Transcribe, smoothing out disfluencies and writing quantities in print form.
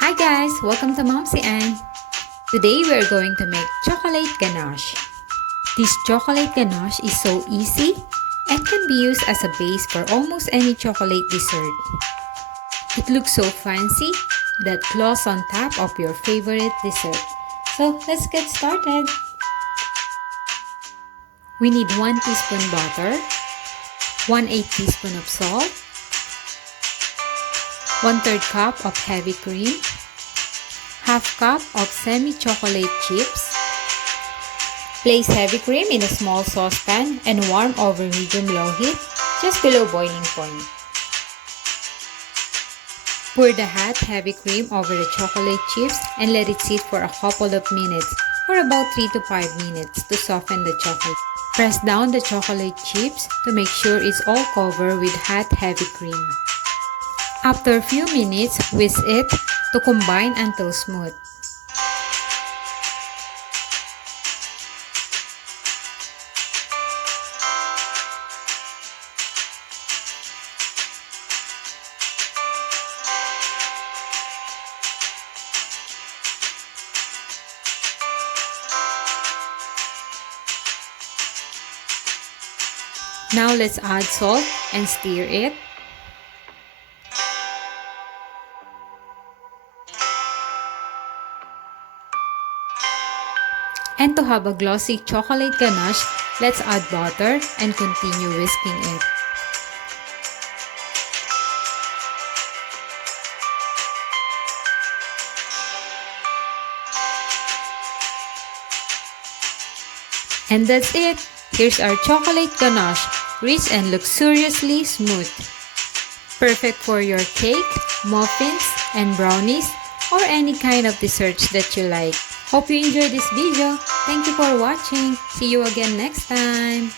Hi guys! Welcome to MomZ. Today we are going to make chocolate ganache. This chocolate ganache is so easy and can be used as a base for almost any chocolate dessert. It looks so fancy, that gloss on top of your favorite dessert. So let's get started. We need 1 teaspoon butter, 1/8 teaspoon of salt, 1/3 cup of heavy cream, half cup of semi-chocolate chips. Place heavy cream in a small saucepan and warm over medium-low heat, just below boiling point. Pour the hot heavy cream over the chocolate chips and let it sit for a couple of minutes, or about 3 to 5 minutes, to soften the chocolate. Press down the chocolate chips to make sure it's all covered with hot heavy cream. After a few minutes, whisk it to combine until smooth. Now let's add salt and stir it. And to have a glossy chocolate ganache, let's add butter and continue whisking it. And that's it! Here's our chocolate ganache, rich and luxuriously smooth. Perfect for your cake, muffins, and brownies, or any kind of desserts that you like. Hope you enjoyed this video. Thank you for watching. See you again next time.